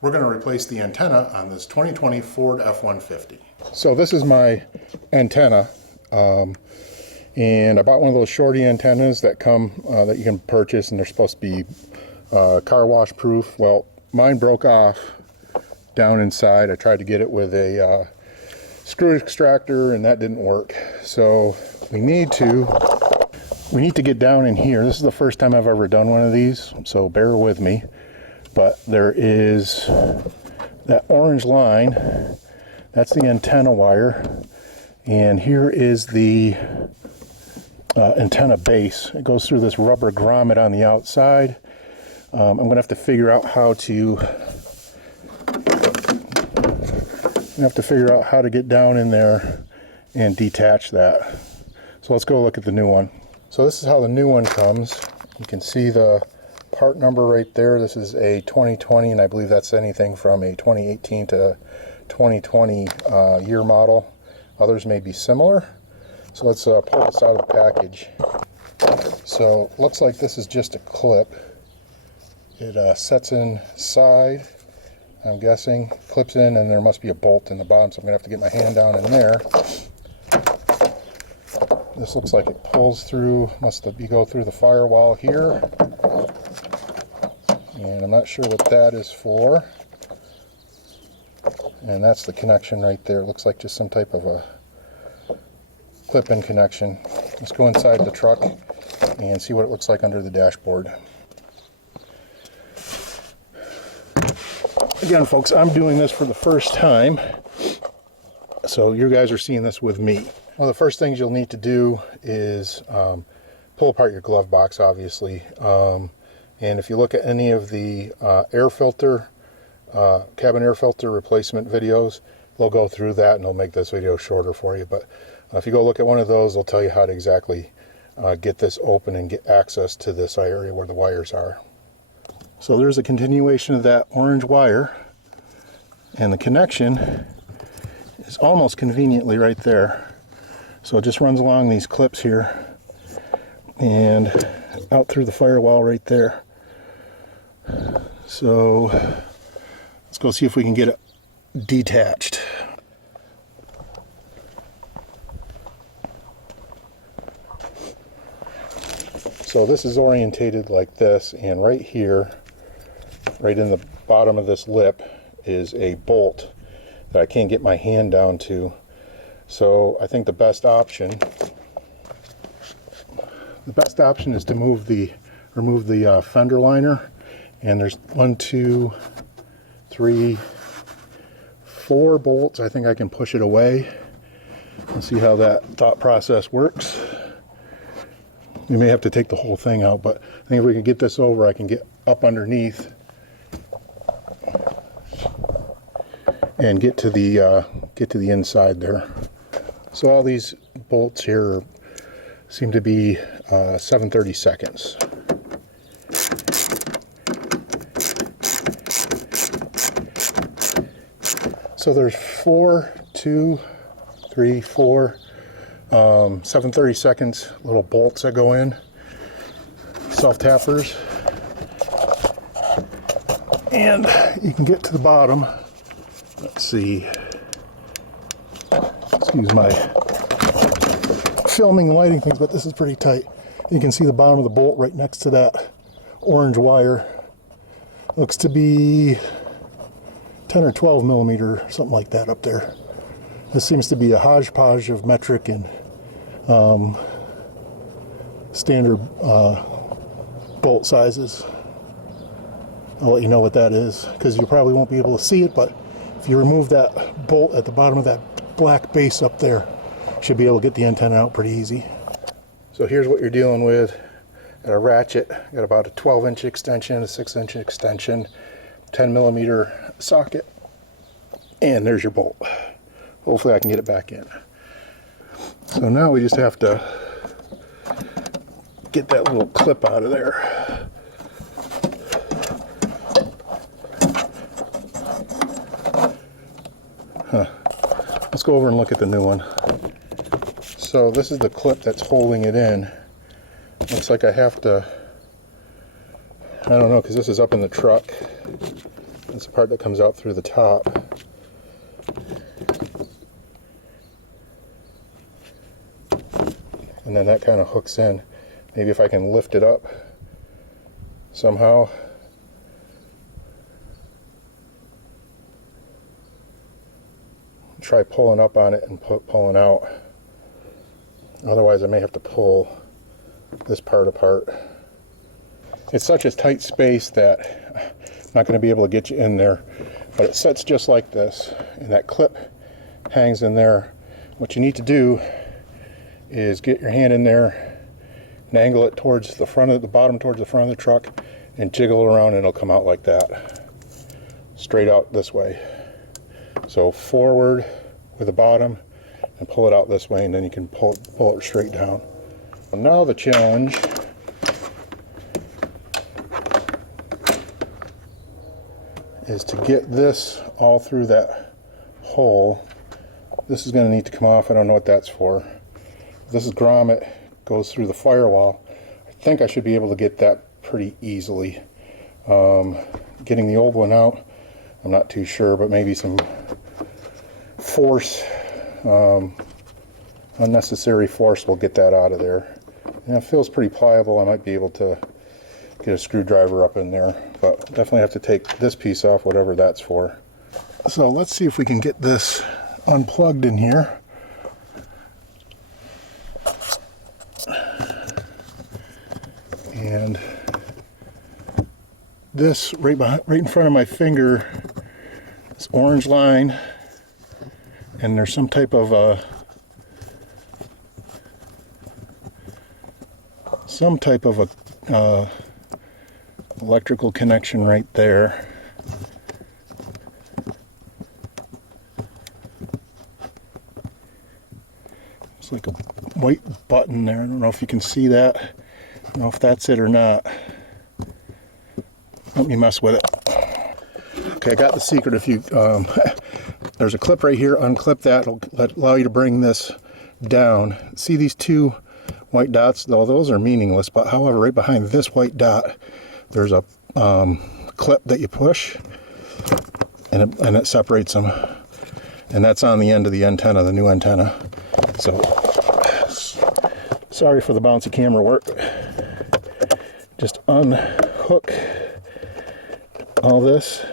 we're going to replace the antenna on this 2020 Ford F-150. So this is my antenna, and I bought one of those shorty antennas that come that you can purchase, and they're supposed to be car wash proof. Well, mine broke off down inside. I tried to get it with a screw extractor, and that didn't work. So we need to get down in here. This is the first time I've ever done one of these, so bear with me. But there is that orange line, that's the antenna wire, and here is the antenna base. It goes through this rubber grommet on the outside. I'm gonna have to figure out how to get down in there and detach that. So let's go look at the new one. So this is how the new one comes. You can see the part number right there. This is a 2020, and I believe that's anything from a 2018 to 2020 year model. Others may be similar. So let's pull this out of the package. So looks like this is just a clip. It sets inside, I'm guessing, clips in, and there must be a bolt in the bottom, so I'm gonna have to get my hand down in there. This looks like it pulls through, you go through the firewall here. And I'm not sure what that is for. And that's the connection right there. It looks like just some type of a clip-in connection. Let's go inside the truck and see what it looks like under the dashboard. Again, folks, I'm doing this for the first time, so you guys are seeing this with me. One of the first things you'll need to do is pull apart your glove box, obviously. And if you look at any of the air filter, cabin air filter replacement videos, they'll go through that and they'll make this video shorter for you. But if you go look at one of those, they'll tell you how to exactly get this open and get access to this area where the wires are. So there's a continuation of that orange wire, and the connection is almost conveniently right there. So it just runs along these clips here and out through the firewall right there. So let's go see if we can get it detached. So this is orientated like this, and right here, right in the bottom of this lip, is a bolt that I can't get my hand down to. So I think the best option is to remove the fender liner. And there's 1, 2, 3, 4 bolts. I think I can push it away and see how that thought process works. We may have to take the whole thing out, but I think if we can get this over, I can get up underneath and get to the inside there. So all these bolts here seem to be 7/32. So there's 4, 2, 3, 4 7/32 little bolts that go in, self-tappers, and you can get to the bottom. Let's see, excuse my filming and lighting things, but this is pretty tight. You can see the bottom of the bolt right next to that orange wire. Looks to be 10 or 12 millimeter, something like that up there. This seems to be a hodgepodge of metric and standard bolt sizes. I'll let you know what that is, because you probably won't be able to see it, but if you remove that bolt at the bottom of that black base up there, you should be able to get the antenna out pretty easy. So here's what you're dealing with. Got a ratchet, got about a 12-inch extension, a 6-inch extension, 10 millimeter socket, and there's your bolt. Hopefully I can get it back in. So now we just have to get that little clip out of there. Let's go over and look at the new one. So this is the clip that's holding it in. Looks like I have to, I don't know, because this is up in the truck. It's the part that comes out through the top. And then that kind of hooks in. Maybe if I can lift it up somehow. Try pulling up on it and pulling out. Otherwise I may have to pull this part apart. It's such a tight space that I'm not going to be able to get you in there, but it sits just like this, and that clip hangs in there. What you need to do is get your hand in there and angle it towards the front of the bottom, towards the front of the truck, and jiggle it around, and it'll come out like that, straight out this way. So forward with the bottom and pull it out this way, and then you can pull it straight down. Well, now the challenge is to get this all through that hole. This is going to need to come off. I don't know what that's for. This is grommet, goes through the firewall. I think I should be able to get that pretty easily. Getting the old one out, I'm not too sure, but maybe some force, unnecessary force will get that out of there. And it feels pretty pliable. I might be able to get a screwdriver up in there, but definitely have to take this piece off, whatever that's for. So let's see if we can get this unplugged in here. And this right in front of my finger, this orange line, and there's some type of electrical connection right there. It's like a white button there. I don't know if you can see that. I don't know if that's it or not. Let me mess with it. Okay, I got the secret. If you there's a clip right here, unclip that. It'll allow you to bring this down. See these two white dots? Though those are meaningless, but however, right behind this white dot, there's a clip that you push, and it separates them. And that's on the end of the antenna, the new antenna. So, sorry for the bouncy camera work. Just unhook all this.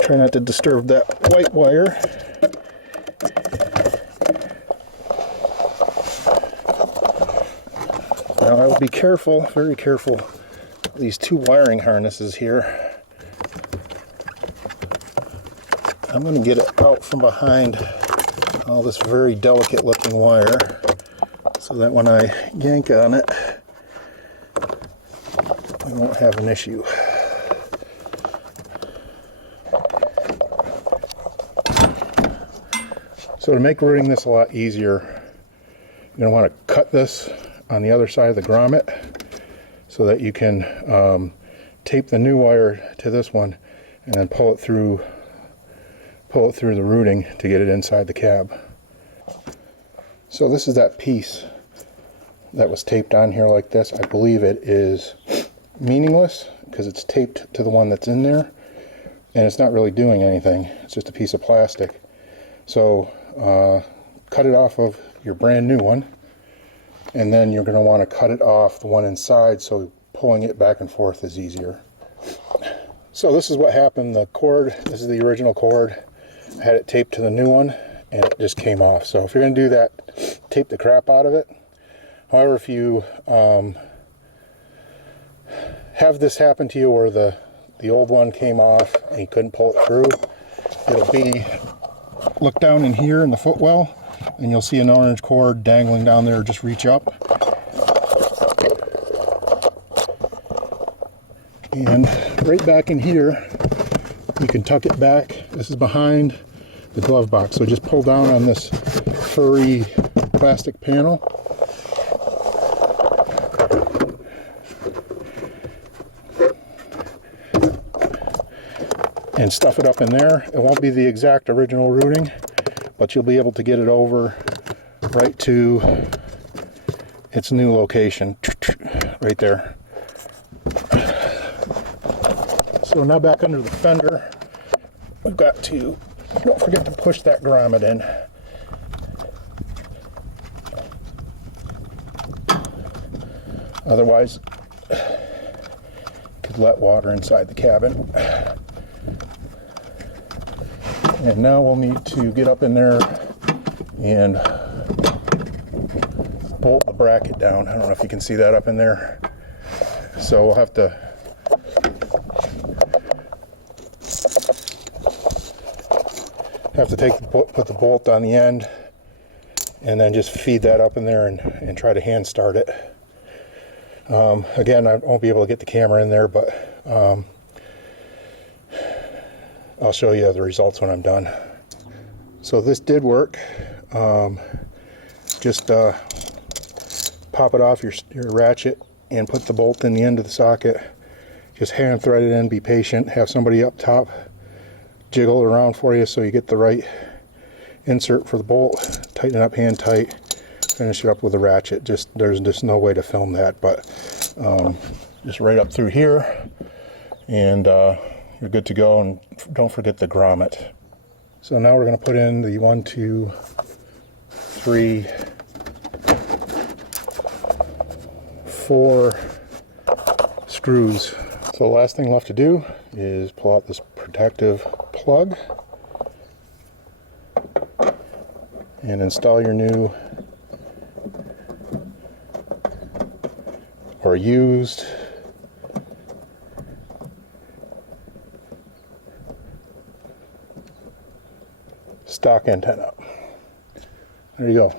Try not to disturb that white wire. Now I will be careful, very careful, these two wiring harnesses here. I'm going to get it out from behind all this very delicate looking wire so that when I yank on it, I won't have an issue. So to make routing this a lot easier, you're going to want to cut this on the other side of the grommet so that you can tape the new wire to this one and then pull it through the routing to get it inside the cab. So this is that piece that was taped on here like this. I believe it is meaningless because it's taped to the one that's in there and it's not really doing anything. It's just a piece of plastic. So cut it off of your brand new one, and then you're going to want to cut it off the one inside so pulling it back and forth is easier. So this is what happened. The cord, this is the original cord. I had it taped to the new one and it just came off. So if you're going to do that, tape the crap out of it. However, if you have this happen to you where the old one came off and you couldn't pull it through, it'll be, look down in here in the footwell and you'll see an orange cord dangling down there. Just reach up and right back in here you can tuck it back. This is behind the glove box, so just pull down on this furry plastic panel and stuff it up in there. It won't be the exact original routing, but you'll be able to get it over right to its new location right there. So now back under the fender, we've got to, don't forget to push that grommet in. Otherwise, could let water inside the cabin. And now we'll need to get up in there and bolt the bracket down. I don't know if you can see that up in there. So we'll have to put the bolt on the end and then just feed that up in there and try to hand start it. Again, I won't be able to get the camera in there, but I'll show you the results when I'm done. So this did work. Just pop it off your ratchet and put the bolt in the end of the socket. Just hand thread it in, be patient, have somebody up top jiggle it around for you so you get the right insert for the bolt. Tighten it up hand tight, finish it up with a ratchet. There's just no way to film that, but just right up through here, and you're good to go. And don't forget the grommet. So now we're going to put in the 1, 2, 3, 4 screws. So the last thing left to do is pull out this protective plug and install your new or used stock antenna. There you go.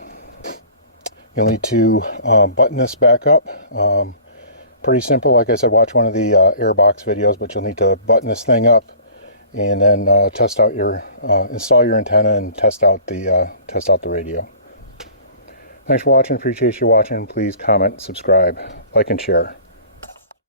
You'll need to button this back up. Pretty simple. Like I said, watch one of the airbox videos, but you'll need to button this thing up and then test out your install your antenna and test out the radio. Thanks for watching. Appreciate you watching. Please comment, subscribe, like, and share.